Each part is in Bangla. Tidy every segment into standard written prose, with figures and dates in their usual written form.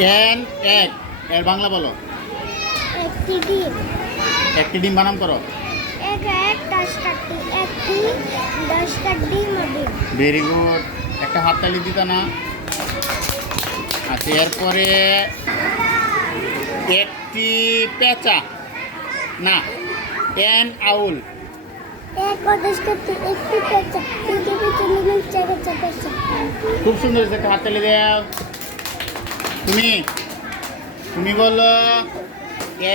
এন এক এর বাংলা বলো। একটি ডিম। একটি ডিম বানান করো। এক এক 10টি একটি 10টা ডিম ও ডিম। Very good. একটা হাততালি দিত না? আচ্ছা, এরপরে একটি পেঁচা। না, এন আউল। এক ও 10টি একটি পেঁচা পৃথিবীতে নিচে গেছে পেঁচা। খুব সুন্দর হয়েছে, একটা হাততালি দাও। তুমি তুমি বলো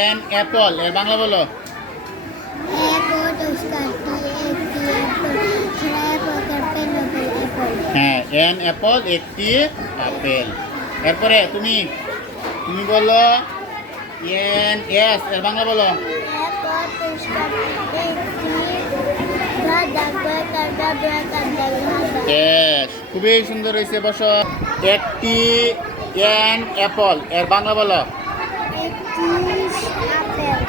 এন অ্যাপল এর বাংলা বলো। এক ও 10টি একটি অ্যাপল। হ্যাঁ, এন অ্যাপল একটি আপেল। এরপরে তুমি তুমি বলো এন এস এর বাংলা বলো। এক ও 10টি একটি গাধা। এস, খুবই সুন্দর হয়েছে, বসো। একটি এন অ্যাপল এর বাংলা বলো। একটি আপেল।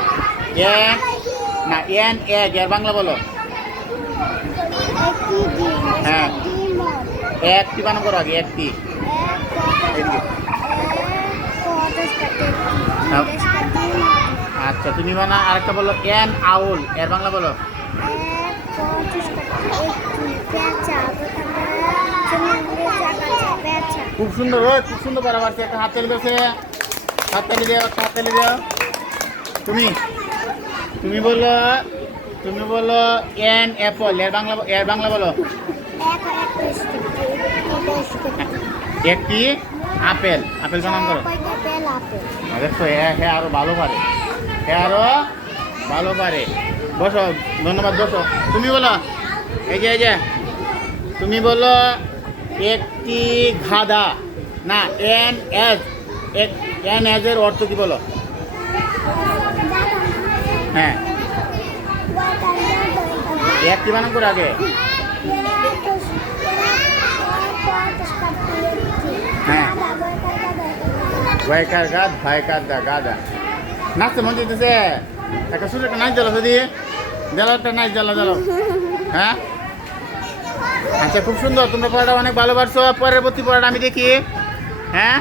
এন না, এন এগ এর বাংলা বলো। একটি ডিম। হ্যাঁ। ডিম ও একটি বানান করো আগে, একটি। আচ্ছা, তুমি বানা আরেকটা বলো এন আউল এর বাংলা বলো। খুব সুন্দর, ওই খুব সুন্দর করা পারছে। একটা হাততালি দিয়েছে, হাততালি দাও, একটা হাততালি দাও। তুমি তুমি বলো তুমি বলো এন অ্যাপল এর বাংলা বলো। একটি আপেল আপেল বানান করো। দেখো, হ্যাঁ আরো ভালো পারে, হ্যাঁ আরো ভালো পারে। বসো, ধন্যবাদ, বসো। তুমি বলো এই যে তুমি বলো একটি গাধা। না, এন এজ এন এজ এর অর্থ কি বলো? হ্যাঁ, একটি বানান করে আগে। হ্যাঁ, ভাইকার গাদ ভাইকার দা গাদা। নাচতে মন দিতেছে, একটা সুন্দর একটা নাচ জ্বালো যদি জ্বালো, একটা নাচ জ্বালো। হ্যাঁ, আচ্ছা, খুব সুন্দর। তোমরা পড়াটা অনেক ভালোবাসো। পরবর্তী পড়াটা আমি দেখি। হ্যাঁ।